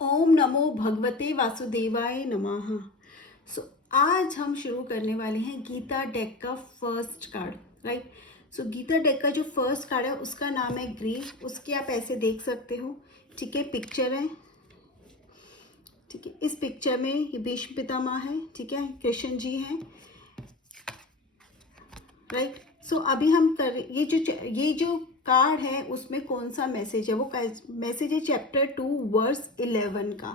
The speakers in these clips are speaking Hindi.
ओम नमो भगवते वासुदेवाय नमः। सो आज हम शुरू करने वाले हैं गीता डेक का फर्स्ट कार्ड, राइट। सो गीता डेक का जो फर्स्ट कार्ड है उसका नाम है ग्रीफ। उसके आप ऐसे देख सकते हो, ठीक है। पिक्चर है, ठीक है। इस पिक्चर में ये भीष्म पितामह है, ठीक है, कृष्ण जी हैं, राइट। सो अभी हम कर ये जो कार्ड है उसमें कौन सा मैसेज है, वो मैसेज है चैप्टर 2 वर्स 11 का,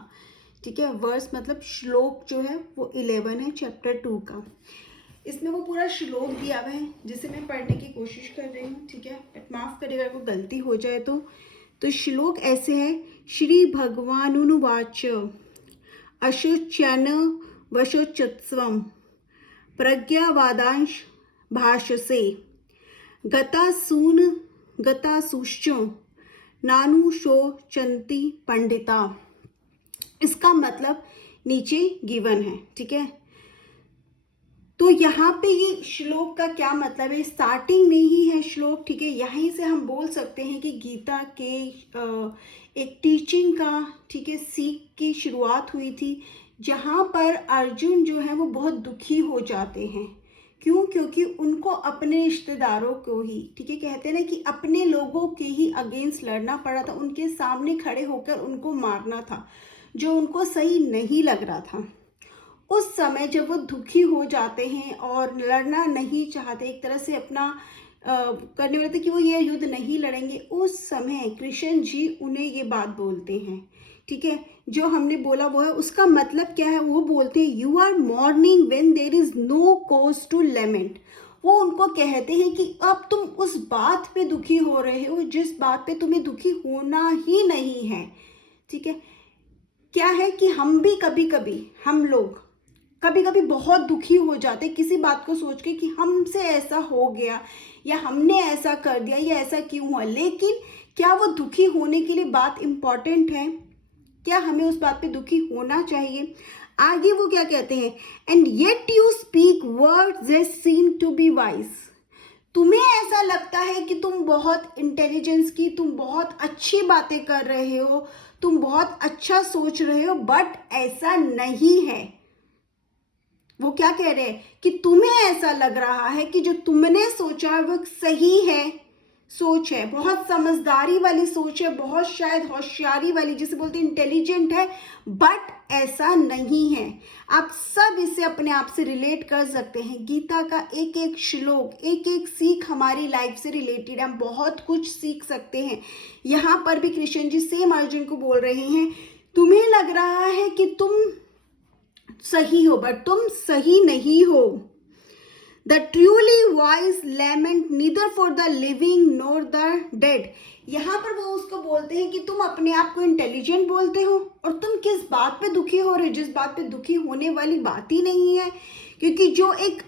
ठीक है। वर्स मतलब श्लोक जो है वो 11 है चैप्टर 2 का। इसमें वो पूरा श्लोक दिया हुआ है जिसे मैं पढ़ने की कोशिश कर रही हूँ, ठीक है। बट माफ करिएगा कोई गलती हो जाए तो श्लोक ऐसे है। श्री भगवानुवाच अशोचन वशोचत्स्वम प्रज्ञावादांश भाषसे गतासूश्च नानुशोचन्ति पंडिता। इसका मतलब नीचे गिवन है, ठीक है। तो यहाँ पे ये श्लोक का क्या मतलब है, स्टार्टिंग में ही है श्लोक, ठीक है। यहीं से हम बोल सकते हैं कि गीता के एक टीचिंग का, ठीक है, सीख की शुरुआत हुई थी, जहाँ पर अर्जुन जो है वो बहुत दुखी हो जाते हैं। क्यों? क्योंकि उनको अपने रिश्तेदारों को ही, ठीक है, कहते हैं ना कि अपने लोगों के ही अगेंस्ट लड़ना पड़ा था। उनके सामने खड़े होकर उनको मारना था, जो उनको सही नहीं लग रहा था। उस समय जब वो दुखी हो जाते हैं और लड़ना नहीं चाहते, एक तरह से अपना करने वाले थे कि वो ये युद्ध नहीं लड़ेंगे, उस समय कृष्ण जी उन्हें ये बात बोलते हैं, ठीक है। जो हमने बोला वो है, उसका मतलब क्या है, वो बोलते हैं you are mourning when there is no cause to lament. वो उनको कहते हैं कि अब तुम उस बात पे दुखी हो रहे हो जिस बात पे तुम्हें दुखी होना ही नहीं है, ठीक है। क्या है कि हम भी हम लोग कभी कभी बहुत दुखी हो जाते किसी बात को सोच के कि हमसे ऐसा हो गया या हमने ऐसा कर दिया या ऐसा क्यों हुआ। लेकिन क्या वो दुखी होने के लिए बात इम्पॉर्टेंट है? क्या हमें उस बात पे दुखी होना चाहिए? आगे वो क्या कहते हैं, and yet you speak words that seem to be wise. तुम्हें ऐसा लगता है कि तुम बहुत इंटेलिजेंस की, तुम बहुत अच्छी बातें कर रहे हो, तुम बहुत अच्छा सोच रहे हो, बट ऐसा नहीं है। वो क्या कह रहे हैं कि तुम्हें ऐसा लग रहा है कि जो तुमने सोचा है वो सही है, सोच है, बहुत समझदारी वाली सोच है, बहुत शायद होशियारी वाली, जिसे बोलते हैं इंटेलिजेंट है, बट ऐसा नहीं है। आप सब इसे अपने आप से रिलेट कर सकते हैं। गीता का एक एक श्लोक, एक एक सीख हमारी लाइफ से रिलेटेड है, हम बहुत कुछ सीख सकते हैं। यहाँ पर भी कृष्ण जी सेम अर्जुन को बोल रहे हैं, तुम्हें लग रहा है कि तुम सही हो, बट तुम सही नहीं हो। The truly wise lament neither for the living NOR the dead. यहाँ पर वो उसको बोलते हैं कि तुम अपने आप को इंटेलिजेंट बोलते हो और तुम किस बात पे दुखी हो रहे हो, जिस बात पे दुखी होने वाली बात ही नहीं है। क्योंकि जो एक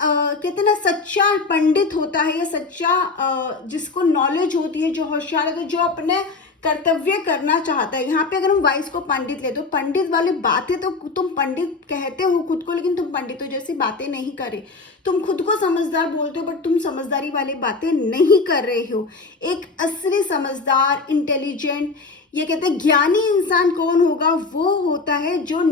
कहते हैं ना सच्चा पंडित होता है या सच्चा जिसको नॉलेज होती है, जो होशियार है, जो अपने कर्तव्य करना चाहता है। यहाँ पे अगर हम वाइस को पंडित ले तो पंडित वाली बातें, तो तुम पंडित कहते हो खुद को, लेकिन तुम पंडितों जैसी बातें नहीं करे। तुम खुद को समझदार बोलते हो, बट तुम समझदारी वाली बातें नहीं कर रहे हो। एक असली समझदार, इंटेलिजेंट, ये कहते हैं ज्ञानी इंसान कौन होगा? वो होता है जो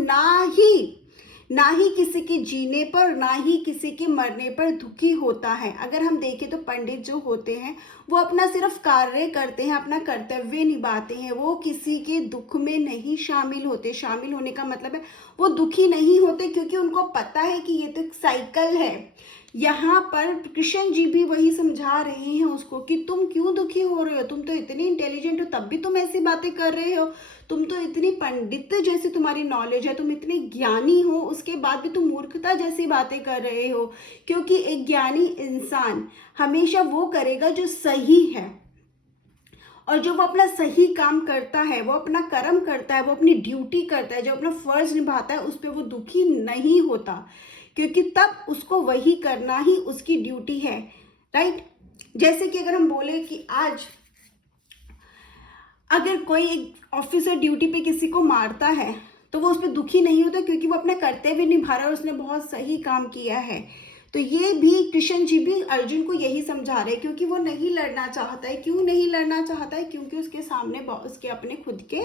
ना ही किसी के जीने पर, ना ही किसी के मरने पर दुखी होता है। अगर हम देखें तो पंडित जो होते हैं वो अपना सिर्फ कार्य करते हैं, अपना कर्तव्य निभाते हैं, वो किसी के दुख में नहीं शामिल होते। शामिल होने का मतलब है वो दुखी नहीं होते, क्योंकि उनको पता है कि ये तो एक साइकिल है। यहाँ पर कृष्ण जी भी वही समझा रहे हैं उसको कि तुम क्यों दुखी हो रहे हो, तुम तो इतनी इंटेलिजेंट हो तब भी तुम ऐसी बातें कर रहे हो, तुम तो इतनी पंडित जैसी तुम्हारी नॉलेज है, तुम इतने ज्ञानी हो, उसके बाद भी तुम मूर्खता जैसी बातें कर रहे हो। क्योंकि एक ज्ञानी इंसान हमेशा वो करेगा जो सही है, और जो वो अपना सही काम करता है, वो अपना कर्म करता है, वो अपनी ड्यूटी करता है, जो अपना फर्ज निभाता है, उस पर वो दुखी नहीं होता, क्योंकि तब उसको वही करना ही उसकी ड्यूटी है, राइट। जैसे कि अगर हम बोले कि आज अगर कोई एक ऑफिसर ड्यूटी पे किसी को मारता है तो वो उस पर दुखी नहीं होता, क्योंकि वो अपना कर्तव्य निभा रहा है, उसने बहुत सही काम किया है। तो ये भी कृष्ण जी भी अर्जुन को यही समझा रहे हैं, क्योंकि वो नहीं लड़ना चाहता है। क्यों नहीं लड़ना चाहता है? क्योंकि उसके सामने उसके अपने खुद के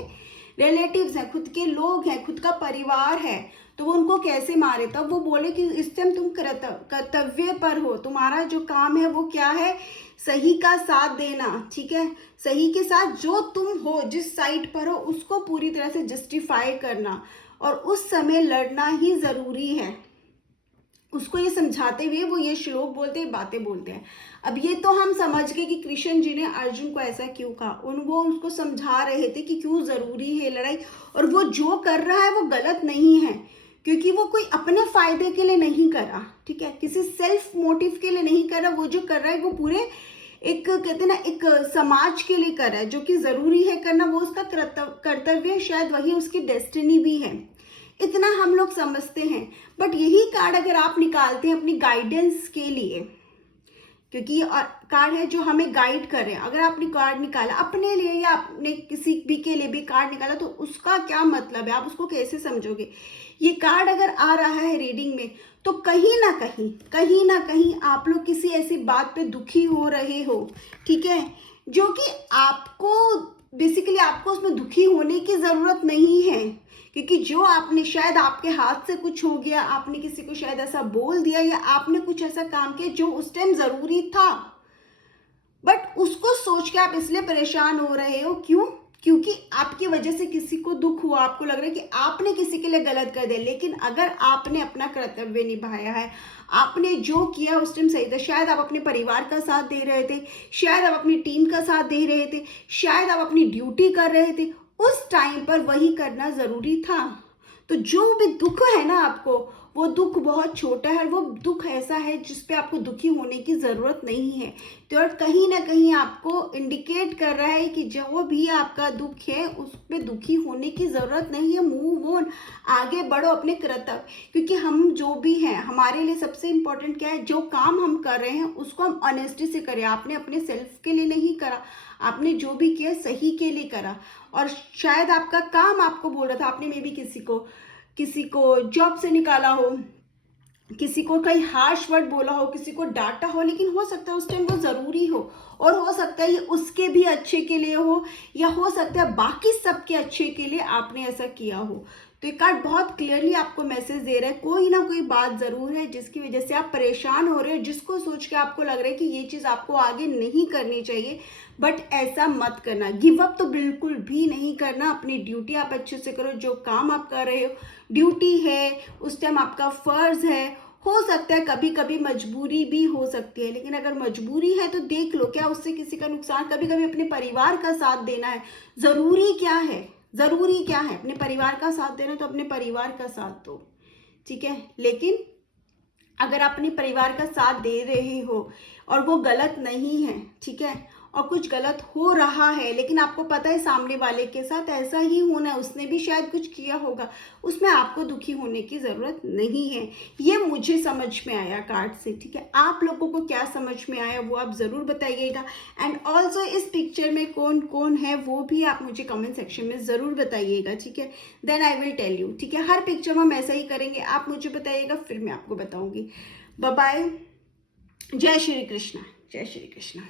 रिलेटिव्स हैं, खुद के लोग हैं, खुद का परिवार है, तो वो उनको कैसे मारे? तब वो बोले कि इस टाइम तुम कर्तव्य पर हो, तुम्हारा जो काम है वो क्या है? सही का साथ देना, ठीक है? सही के साथ जो तुम हो, जिस साइड पर हो, उसको पूरी तरह से जस्टिफाई करना, और उस समय लड़ना ही जरूरी है। उसको ये समझाते हुए वो ये श्लोक बोलते हैं, बातें बोलते हैं। अब ये तो हम समझ गए कि कृष्ण जी ने अर्जुन को ऐसा क्यों कहा। वो उसको समझा रहे थे कि क्यों जरूरी है लड़ाई, और वो जो कर रहा है वो गलत नहीं है, क्योंकि वो कोई अपने फायदे के लिए नहीं कर रहा, ठीक है? किसी सेल्फ मोटिव के लिए नहीं कर रहा। वो जो कर रहा है वो पूरे एक, कहते हैं ना, एक समाज के लिए कर रहा है, जो कि जरूरी है करना। वो उसका कर्तव्य, शायद वही उसकी डेस्टिनी भी है। इतना हम लोग समझते हैं। बट यही कार्ड अगर आप निकालते हैं अपनी गाइडेंस के लिए, क्योंकि ये कार्ड है जो हमें गाइड कर रहे हैं, अगर आपने कार्ड निकाला अपने लिए या आपने किसी भी के लिए भी कार्ड निकाला, तो उसका क्या मतलब है? आप उसको कैसे समझोगे? ये कार्ड अगर आ रहा है रीडिंग में, तो कहीं ना कहीं आप लोग किसी ऐसी बात पे दुखी हो रहे हो, ठीक है, जो कि आपको बेसिकली आपको उसमें दुखी होने की जरूरत नहीं है, क्योंकि जो आपने, शायद आपके हाथ से कुछ हो गया, आपने किसी को शायद ऐसा बोल दिया, या आपने कुछ ऐसा काम किया जो उस टाइम जरूरी था, बट उसको सोच के आप इसलिए परेशान हो रहे हो। क्यों? क्योंकि आपकी वजह से किसी को दुख हुआ, आपको लग रहा है कि आपने किसी के लिए गलत कर दिया। लेकिन अगर आपने अपना कर्तव्य निभाया है, आपने जो किया उस टाइम सही था, शायद आप अपने परिवार का साथ दे रहे थे, शायद आप अपनी टीम का साथ दे रहे थे, शायद आप अपनी ड्यूटी कर रहे थे, उस टाइम पर वही करना जरूरी था। तो जो भी दुख है ना आपको, वो दुख बहुत छोटा है, वो दुख ऐसा है जिस पे आपको दुखी होने की ज़रूरत नहीं है। तो और कहीं ना कहीं आपको इंडिकेट कर रहा है कि जो भी आपका दुख है उस पे दुखी होने की ज़रूरत नहीं है। मूव ऑन, आगे बढ़ो अपने कर्तव्य, क्योंकि हम जो भी हैं, हमारे लिए सबसे इम्पोर्टेंट क्या है? जो काम हम कर रहे हैं उसको हम ऑनेस्टी से करें। आपने अपने सेल्फ के लिए नहीं करा, आपने जो भी किया सही के लिए करा। और शायद आपका काम आपको बोल रहा था, आपने मे बी किसी को जॉब से निकाला हो, किसी को कहीं हार्श वर्ड बोला हो, किसी को डांटा हो, लेकिन हो सकता है उस टाइम वो ज़रूरी हो, और हो सकता है ये उसके भी अच्छे के लिए हो, या हो सकता है बाकी सबके अच्छे के लिए आपने ऐसा किया हो। तो ये कार्ड बहुत क्लियरली आपको मैसेज दे रहा है, कोई ना कोई बात ज़रूर है जिसकी वजह से आप परेशान हो रहे हो, जिसको सोच के आपको लग रहा है कि ये चीज़ आपको आगे नहीं करनी चाहिए। बट ऐसा मत करना, गिव अप तो बिल्कुल भी नहीं करना। अपनी ड्यूटी आप अच्छे से करो, जो काम आप कर रहे हो ड्यूटी है, उस टाइम आपका फर्ज है। हो सकता है कभी कभी मजबूरी भी हो सकती है, लेकिन अगर मजबूरी है तो देख लो क्या उससे किसी का नुकसान। कभी कभी अपने परिवार का साथ देना है, जरूरी क्या है? जरूरी क्या है? अपने परिवार का साथ देना, तो अपने परिवार का साथ दो, ठीक है? लेकिन अगर आप अपने परिवार का साथ दे रहे हो और वो गलत नहीं है, ठीक है, और कुछ गलत हो रहा है, लेकिन आपको पता है सामने वाले के साथ ऐसा ही होना है, उसने भी शायद कुछ किया होगा, उसमें आपको दुखी होने की ज़रूरत नहीं है। ये मुझे समझ में आया कार्ड से, ठीक है? आप लोगों को क्या समझ में आया वो आप ज़रूर बताइएगा। एंड ऑल्सो इस पिक्चर में कौन कौन है वो भी आप मुझे कमेंट सेक्शन में ज़रूर बताइएगा, ठीक है? Then I will tell you, ठीक है? हर पिक्चर में हम ऐसा ही करेंगे, आप मुझे बताइएगा, फिर मैं आपको बताऊँगी। Bye bye. जय श्री कृष्णा, जय श्री कृष्णा।